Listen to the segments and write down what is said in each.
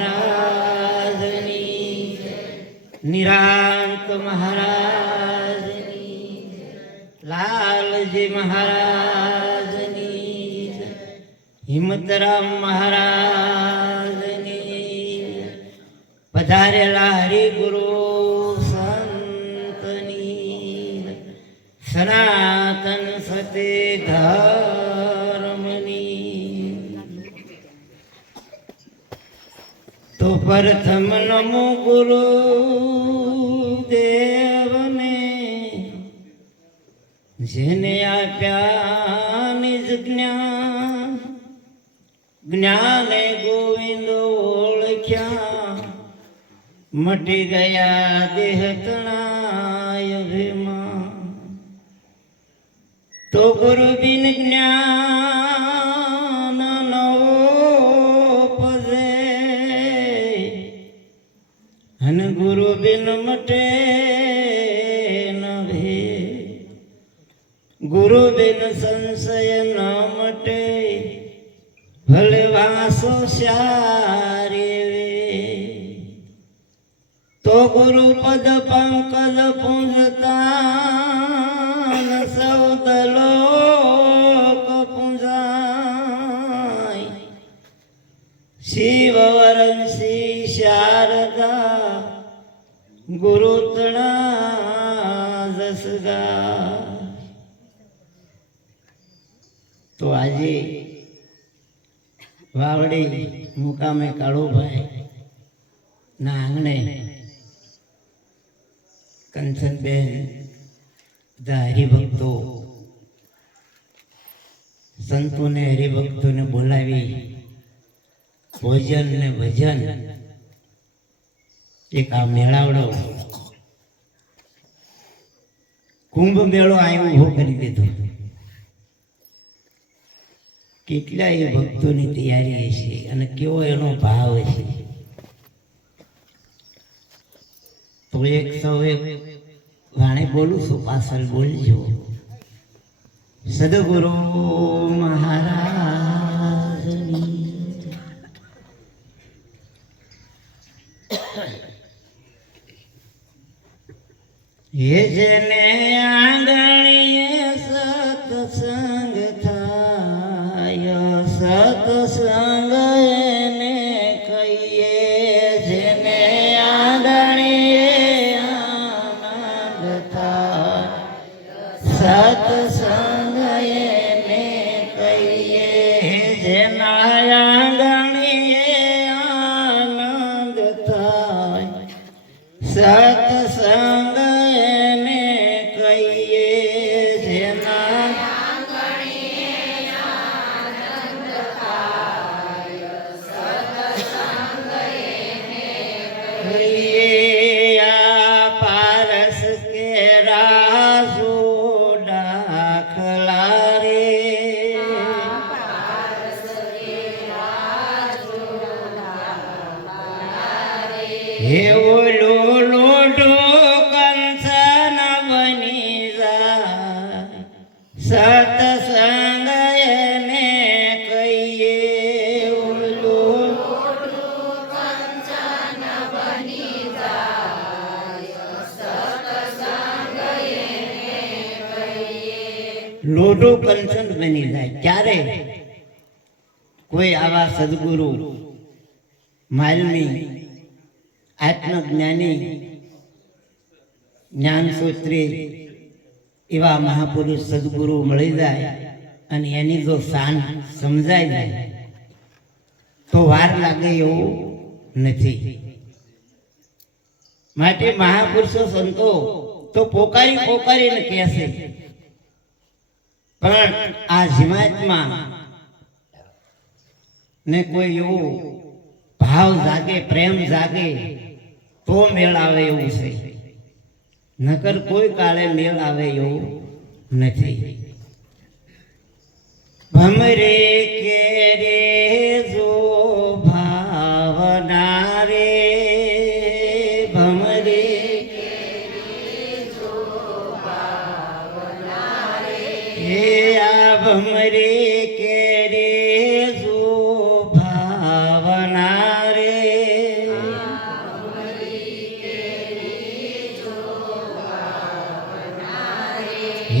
મહારાજની નિરાંત મહારાજની લાલજી મહારાજની હિંમતરામ મહારાજની પધારેલા હરિગુરુ સંતની સનાતન સતે ધર્મની તો પ્રથમ નમો ગુરુ દેવને. જેને આપ્યા નિજ જ્ઞાન. જ્ઞાને ગોવિંદ ઓળખ્યા. મટી ગયા દેહ તણાય અભિમાન તો ગુરુ બિન જ્ઞાન મુકામે કાળુભાઈ ના આંગણે કંચનબેન બધા હરિભક્તો સંતોને હરિભક્તોને બોલાવી ભોજન ને ભજન એક આ મેળાવડો કુંભ મેળો અહીં ઊભો કરી દીધો. કેટલા એ ભક્તોની તૈયારી હશે અને કેવો એનો ભાવ હશે? તો એક સૌ એક વાણે બોલું છું, પાછળ બોલજો. સદગુરુ મહારાજ હે જેને આંગણીએ લોઢો કન્સર્ન બની જાય. ક્યારે? કોઈ આવા સદગુરુ, માલમી, આત્મજ્ઞાની, જ્ઞાનસૂત્રી એવા મહાપુરુષ સદગુરુ મળી જાય અને એની જો શાન સમજાઈ જાય, તો વાર લાગે એવું નથી. માટે મહાપુરુષો સંતો તો પોકારી પોકારીને કહેશે પણ આ જીવાતમાં ને કોઈ એવો ભાવ જાગે, પ્રેમ જાગે, તો મેળ આવે એવું છે. નકર કોઈ કાળે મેળ આવે એવું નથી. ભમરે કે રે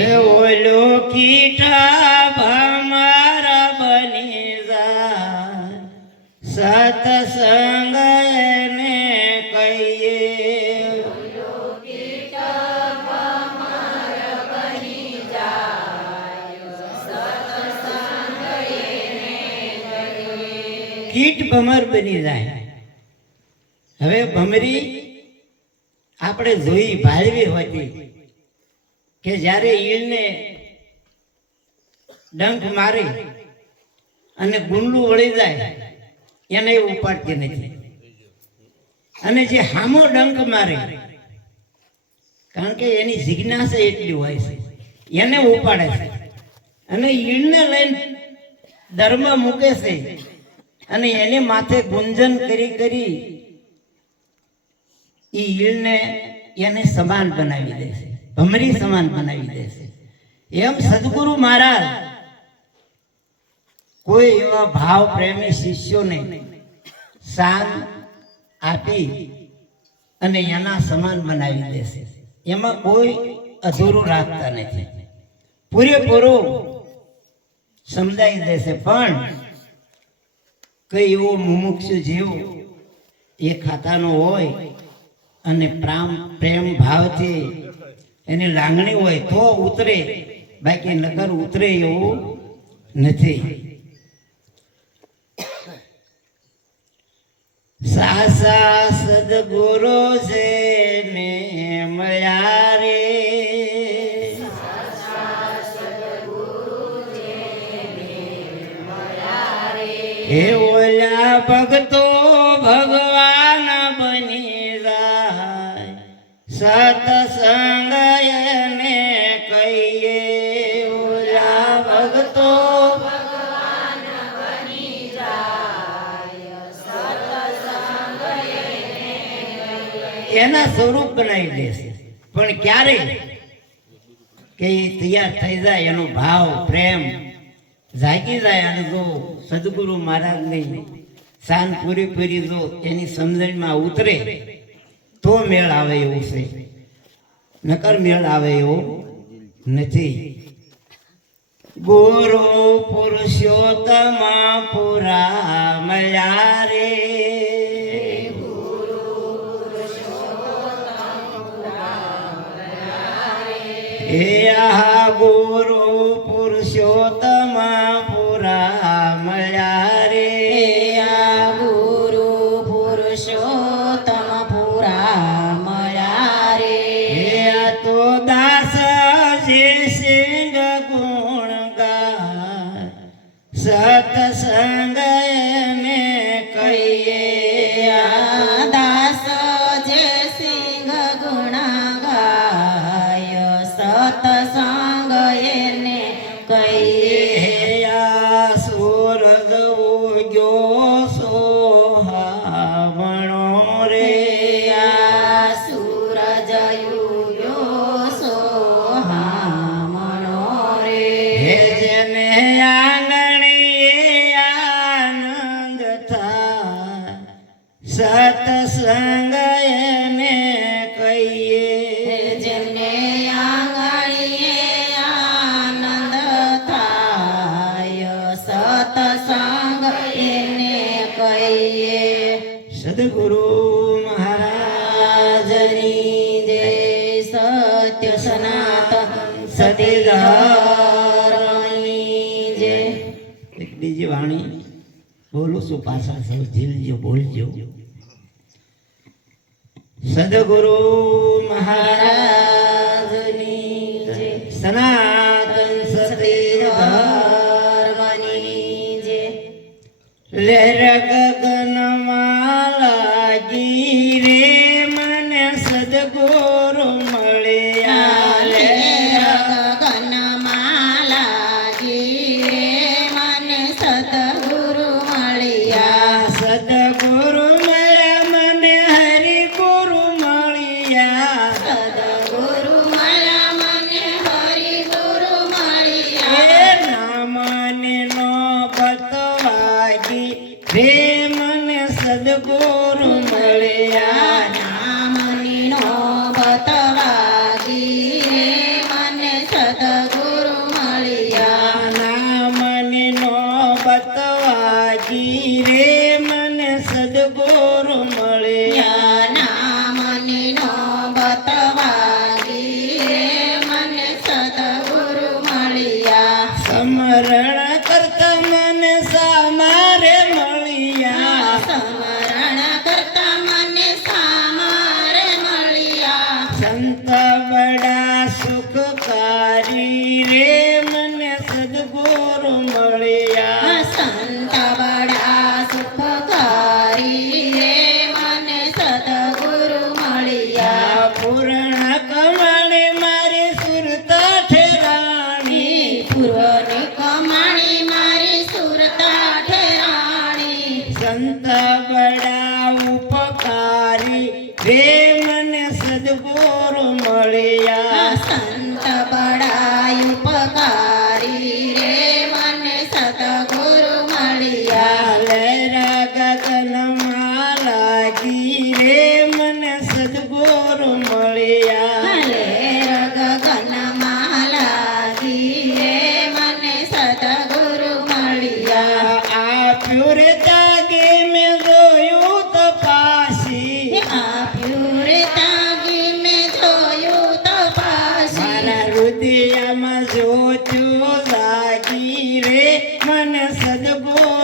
હે ઓલો કીઠા ભમારા બની જા સતસંગ કહીએ કીટ ભમર બની જાય. હવે ભમરી આપણે જોઈ, ભાળવી હોતી. કે જ્યારે ઈલને ડંખ મારી અને ગુંડલું વળી જાય, એને ઉપાડતી નથી. અને જે હામો ડંખ મારે, કારણ કે એની જિજ્ઞાસા એટલી હોય છે, એને ઉપાડે છે. અને ઈળને લઈને ધર્મ મૂકે છે અને એને માથે ગુંજન કરી કરી ઈ ઈળને એને સમાન બનાવી દેશે ભમરી સમાન બનાવી દેશે. એમ સદગુરુ મહારાજ, કોઈ એવા ભાવ પ્રેમી શિષ્યોને સાન આપી અને એના સમાન બનાવી દેશે. એમાં કોઈ અધૂરું રાખતા નથી. પૂરેપૂરું સમજાવી દેશે, પણ કઈ એવો મુમુક્ષુ જીવ એ ખાતાનો હોય અને પ્રામ પ્રેમ ભાવથી એની લાગણી હોય તો ઉતરે. બાકી નગર ઉતરે એવું નથી. સાસા સદગુરુ છે ને મળ્યા રે. હે ઓલા ભક્તો એના બનાવી દેશે પણ ક્યારે કે તૈયાર થઈ જાય એનો ભાવ, પ્રેમ જાગી જાય અને જો સદગુરુ મહારાજની શાન પૂરી પૂરી જો એની સમજણમાં ઉતરે, તો મેળ આવે એવું છે. નકર મેળ આવે એવો નથી. ગુરુ પુરુષોત્તમ પુરા મયા રે. હે આ ગુરુ છું પાછા સૌ ઝીલજો બોલજો. સદગુરુ મહારાજની ಮನಸದ ಬೋ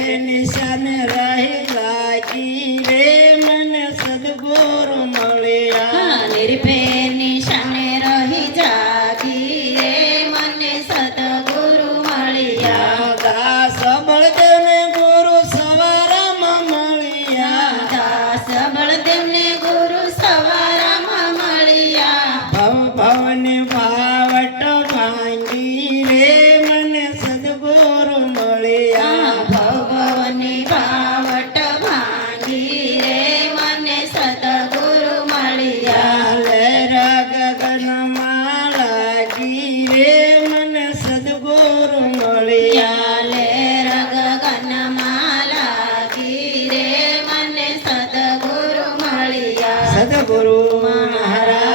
Amen. ગુરુ મહારાજની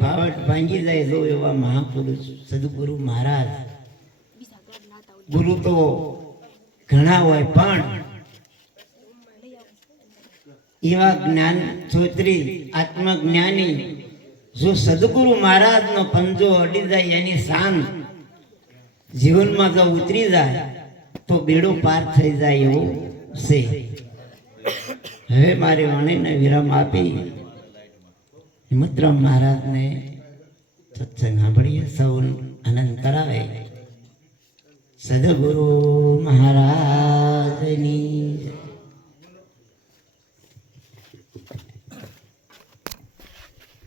ભાવટ ભાંગી જાય જો એવા મહાપુરુષ સદગુરુ મહારાજ. ગુરુ તો ઘણા હોય પણ એવા જ્ઞાન છોતરી આત્મજ્ઞાની જો સદગુરુ મહારાજનો પંજો અડી જાય એની શાંત જીવનમાં જો ઉતરી જાય, તો બેડો પાર થઈ જાય એવો છે. હવે મારે વાણીને વિરામ આપી. મિત્ર મહારાજને સત્સંગ સાંભળીએ સૌ આનંદ કરાવે. સદગુરુ મહારાજની